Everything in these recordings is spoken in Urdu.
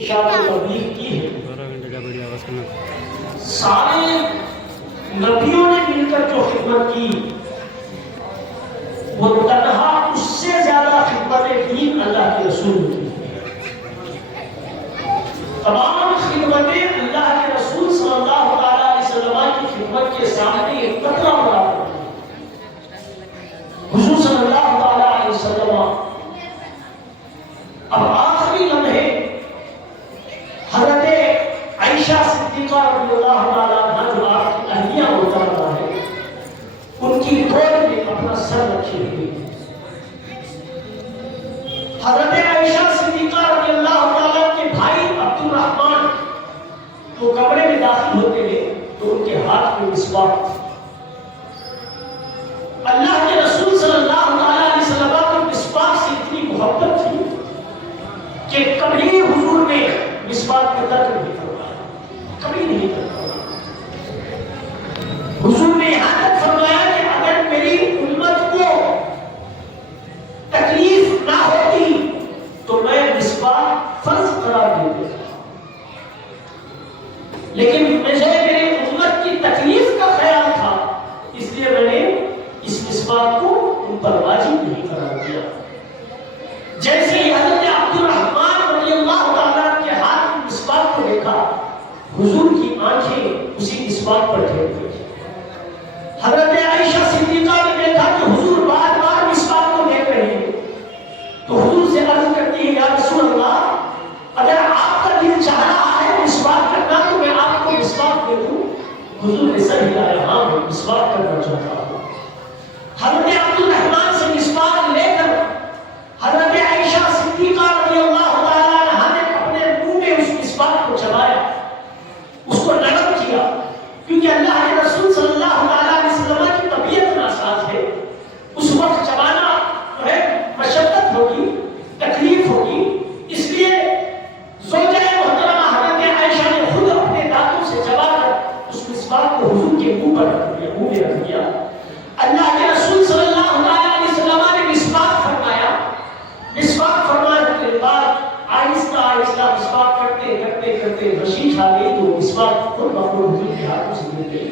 تبلیغ کی ہے، سارے نبیوں نے مل کر جو خدمت کی وہ تنہا اس سے زیادہ خدمت دین اللہ کے رسول کی۔ تمام خدمتیں اللہ کے رسول صلی اللہ علیہ وسلم کی خدمت کے سامنے ایک قطرہ برابر ہے۔ حضور صلی اللہ علیہ وسلم اب آخری لمحے حضرت عائشہ صدیقہ رضی اللہ تعالیٰ عنہ جو آپ کی اہلیہ محترمہ ہے، ان کی گود میں اپنا سر رکھے ہوئے حضرت عائشہ صدیقہ رضی اللہ تعالیٰ کے بھائی عبد الرحمن وہ کمرے میں داخل ہوتے ہیں تو ان کے ہاتھ میں مسواک۔ اللہ کے رسول صلی اللہ علیہ وسلم کو مسواک سے اتنی محبت تھی کہ کبھی حضور نے مسواک کا ترک نہیں فرمایا، کبھی نہیں فرمایا۔ حضور نے یہاں تک فرمایا کہ اگر میری امت کو تکلیف نہ ہوتی تو میں مسواک فرض قرار دے دیتا، لیکن مجھے میری امت کی تکلیف کا خیال تھا، اس لیے میں نے اس مسواک کو ان پر واجب نہیں قرار دیا۔ جیسے حضرت عبد الرحمن رضی اللہ تعالیٰ کے ہاتھ میں مسواک کو دیکھا، حضور کی آنکھیں اسی مسواک پر ٹھہر گئی۔ حضرت عائشہ صدیقہ نے دیکھا کہ حضور بار بار مسواک کو دیکھ رہے ہیں، تو حضور سے عرض کرتی ہے یا رسول اللہ، اگر آپ کا دل چاہ رہا ہے مسواک کرنا تو میں آپ کو مسواک دے دوں۔ حضور نے سر ہلایا، ہاں میں مسواک کرنا چاہتا ہوں۔ حضرت عبد الرحمن سے مسواک لے کر حضرت عائشہ صدیقہ رضی اللہ تعالیٰ عنہ نے اپنے منہ میں اس مسواک کو چبایا، اس کو نرم کیا، کیونکہ اللہ کے رسول صلی اللہ علیہ وسلم کی طبیعت ناساز ہے۔ اس وقت چبانا جو ہے مشقت ہوگی، تکلیف ہوگی، اس لیے زوجہ محترمہ حضرت عائشہ نے خود اپنے دانتوں سے چبا کر اس مسواک کو حضور کے منہ پر رکھ دیا، منہ میں رکھ دیا۔ اللہ کے رسول صلی اللہ علیہ وسلم نے مسواک فرمایا، مسواک فرمانے کے بعد آہستہ آہستہ مسواک کرتے کرتے کرتے بشیش آ گئی، تو مسواک خود بخود حضور کے ہاتھوں سے گر گئی۔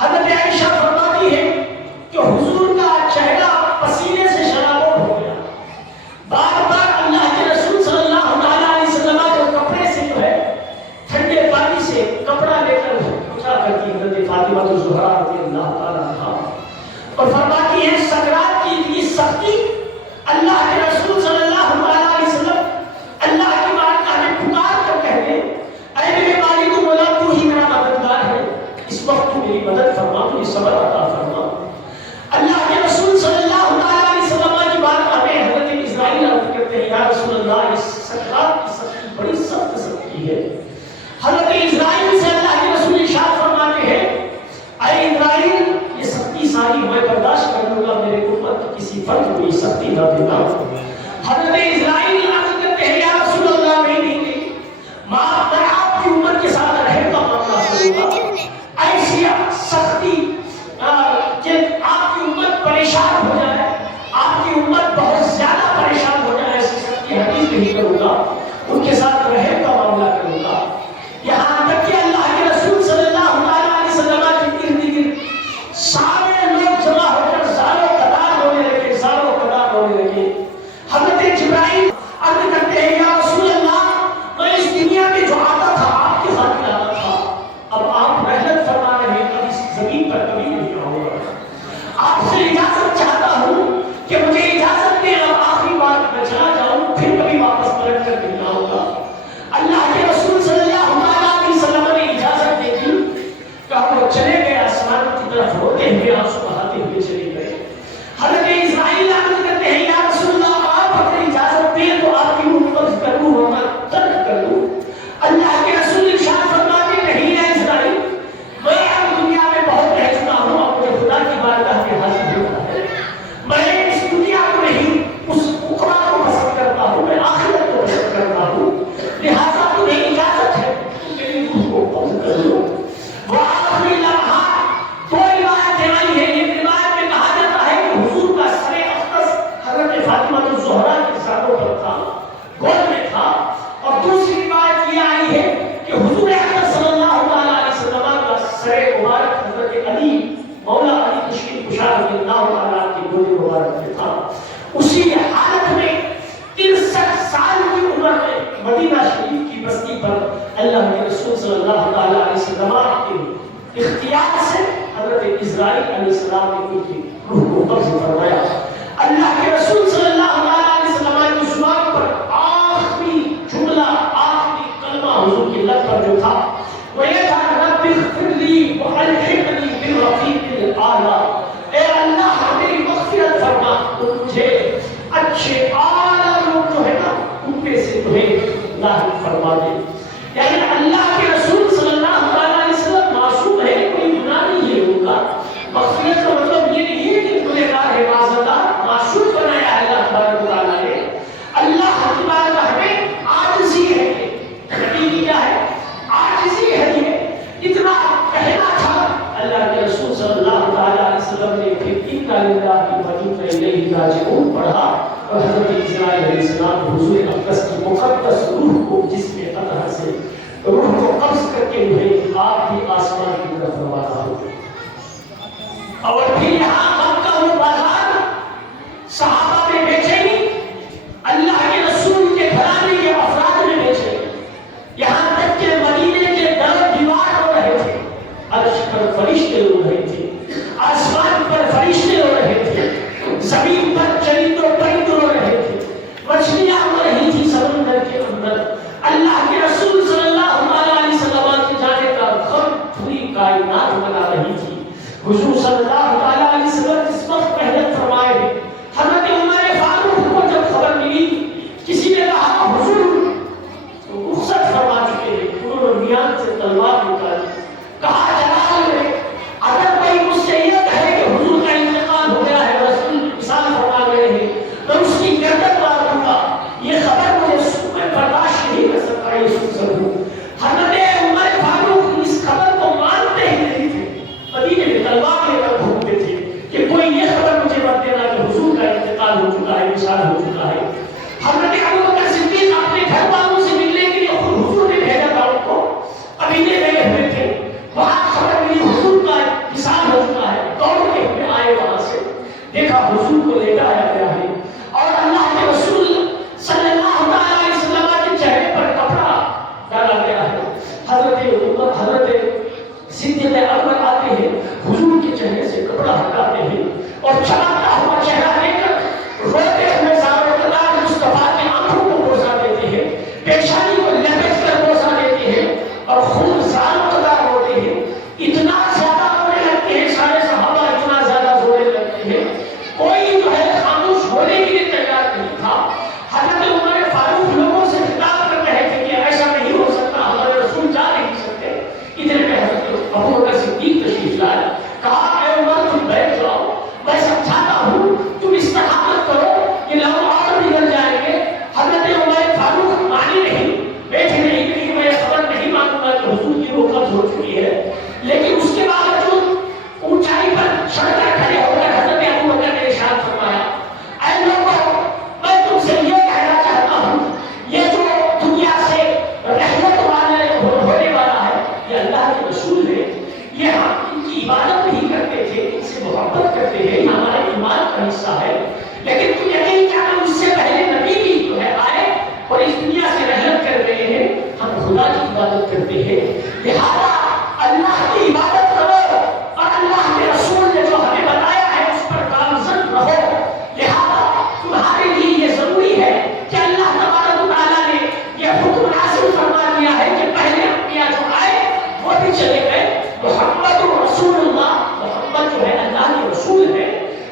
حضرت عائشہ فرماتی ہے کہ حضور کا چہرہ پسینے سے شرابور ہو گیا۔ بار بار اللہ کے رسول صلی اللہ علیہ وسلم کو کپڑے سے جو ہے ٹھنڈے پانی سے کپڑا لے کر پوچھا کرتی حضرت فاطمہ الزہرا رضی اللہ تعالیٰ عنہا، اور فرماتی ہے سکرات کی اتنی سختی، اللہ کے رسول صلی اللہ علیہ وسلم اللہ کی بارگاہ میں پکار کر کہتے اے میرے مالک مولا تو ہی میرا مددگار ہے، اس وقت تو میری مدد فرما، مجھے صبر عطا مدینہ شریف کی بستی پر اللہ کے رسول صلی اللہ علیہ وسلم کے اختیار سے حضرت اسرائیل علیہ السلام نے ان کی روح کو قبض فرمایا. اللہ کے رسول صلی اللہ علیہ وسلم کی زبان پر آخری جملہ، آخری کلمہ حضور کی لب پر جو تھا وہ یہ تھا رب اغفر لی والحقنی بالرفیق الاعلی. اے اللہ میری مغفرت فرما اور مجھے اچھے اعلیٰ لوگ جو ہے نا ان میں سے تمہیں لاحق فرما دے. یعنی اللہ کے رسول صلی اللہ علیہ وسلم معصوم ہے، کوئی گناہ نہیں ہے ان کا. مغفرت کا مطلب یہ نہیں ہے کہ گنہگار ہے، معذرت معصوم بنایا ہے اللہ تبارک و تعالیٰ نے. اللہ تبارک ہمیں عاجزی ہے، نبی کیا ہے عاجزی ہے. یہ اتنا کہنا تھا اللہ کے رسول صلی اللہ علیہ وسلم نے پھر انا للہ و انا الیہ راجعون پڑھا اور حضرت اسرائیل علیہ السلام حضور اقدس کی مقدس روح کو جس میں اطہر سے روح کو قبض کر کے انہیں آپ بھی آسمان کی طرف روانہ ہو. اور پھر یہاں مکہ و بازار صحابہ میں بیچے گی، اللہ کے رسول کے گھرانے کے افراد میں بیچے گی، یہاں تک کہ مدینے کے در دیوار ہو رہے تھے. عرش پر فرشتے ہو رہے تھے، آسمان پر فرشتے ہو رہے تھے، زمین پر چرند و پرند ہو رہے تھے، مچھلیاں ہو رہی تھی سمندر کے اندر. اللہ کے رسول صلی اللہ علیہ وسلم کی جانے کا غم پوری کائنات منا رہی تھی. حضور صلی اللہ علیہ وسلم جس وقت محنت فرمائے، حضرت عمر فاروق کو جب خبر ملی کسی نے کہا حضور رخصت فرما چکے ہیں، انہوں نے میان سے تلوار نکالی، کہا جلال میں اگر کوئی مجھ سے یہ کہے کہ حضور کا انتقال ہو گیا ہے، رسول مثال فرما گئے ہیں، تو اس کی گردن مار دوں گا. یہ خبر مجھے میں برداشت نہیں کر سکتا، یہ سن سکوں. حضرت عمر فاروق اس خبر کو مانتے ہی نہیں تھے، مدینے میں تلوار لے کر گھومتے تھے کہ کوئی یہ خبر مجھے مت دینا کہ حضور کا انتقال ہو چکا ہے، مثال ہو چکا ہے. حضرت ابوبکر صدیق اپنے گھر والوں سے ملنے کے لیے خود حضور نے بھیجا تھا ان کو، قبیلے گئے ہوئے تھے، وہاں خبر ملی حضور کا مثال ہو چکا ہے. دوڑ کے ہوئے آئے، وہاں سے دیکھا حضور کو لے آیا گیا ہے اور اللہ کے رسول صلی اللہ علیہ وسلم کے چہرے پر کپڑا ڈالا گیا ہے. حضرت صدیق اکبر آتے ہیں، حضور کے چہرے سے کپڑا ہٹاتے ہیں اور چمکتا ہوا چہرہ لے کر روتے ہوئے سارے مصطفیٰ کی آنکھوں کو بوسہ دیتے ہیں، پیشانی کو لپیٹ کر بوسہ دیتے ہیں اور خون زار قدار ہوتے ہیں. اتنا زیادہ رونے لگتے ہیں، سارے صحابہ اتنا زیادہ رونے لگتے ہیں، کوئی جو ہے خاموش ہونے کے لیے تیار نہیں تھا. حضرت عمر فاروق لوگوں سے خطاب کر رہے تھے کہ ایسا نہیں ہو سکتا، ہمارے رسول جا نہیں سکتے. اتنے میں حضرت ابوبکر صدیق تشریف لائے، کہا اے عمر تم بیٹھ جاؤ، میں سمجھاتا ہوں، تم استقامت کرو، یہ لوگ اور بگڑ جائیں گے. حضرت عمر فاروق مانی نہیں، بیٹھے نہیں کہ میں خبر نہیں مانوں گا کہ حضور کی روح قبض ہو چکی ہے. لیکن اس کے باوجود اونچائی پر چڑھ کر کھڑے ہو کر حضرت ابوبکر نے ارشاد فرمایا، اے لوگوں میں تم سے یہ کہنا چاہتا ہوں، یہ جو دنیا سے رحمت ہونے والا ہے یہ اللہ کے رسول ہے، یہ ہم ان کی عبادت نہیں کرتے تھے، ان سے محبت کرتے ہیں، ہمارے ایمان کا حصہ ہے. لیکن تم یقین جانو اس سے پہلے نبی بھی جو ہے آئے اور اس دنیا سے رحلت کر رہے ہیں، ہم خدا کی عبادت کرتے ہیں. لہذا اللہ کی عبادت کرو اور اللہ کے رسول نے جو ہمیں بتایا ہے اس پر گامزن رہو. لہذا تمہارے لیے یہ ضروری ہے کہ اللہ تبارک و تعالیٰ نے یہ حکم نازل فرما دیا ہے کہ پہلے انبیاء جو آئے وہ بھی چلے گئے. محمد رسول اللہ، محمد جو ہے اللہ کے رسول ہے.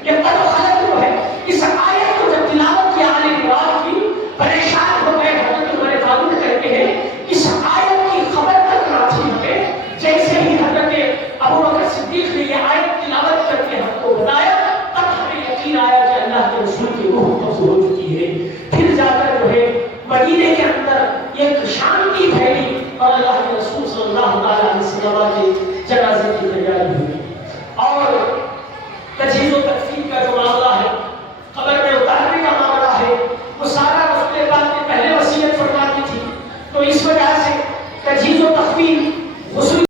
یہ قد خلق جو ہے اس آیت کو جب تلاوت کیا آنے کے بعد بھی پریشان ہو گئے. حضرت عمر فاروق کہتے ہیں اس آیت کی خبر تک نہ تھی ہمیں. جیسے ہی حضرت ابوبکر صدیق نے یہ آیت تلاوت کر کے ہم کو بتایا تب ہمیں یقین آیا کہ اللہ کے رسول کی روح قبض ہو چکی ہے. پھر جا کر جو ہے مدینے کے اندر ایک شانتی پھیلی اور اللہ کے رسول صلی اللہ علیہ وسلم کے جنازے کی تیاری ہوئی. اور تجہیز و تکفین کا جو معاملہ ہے، قبر میں اتارنے کا معاملہ ہے، وہ سارا رسول پاک نے پہلے وصیت فرما دی تھی. تو اس وجہ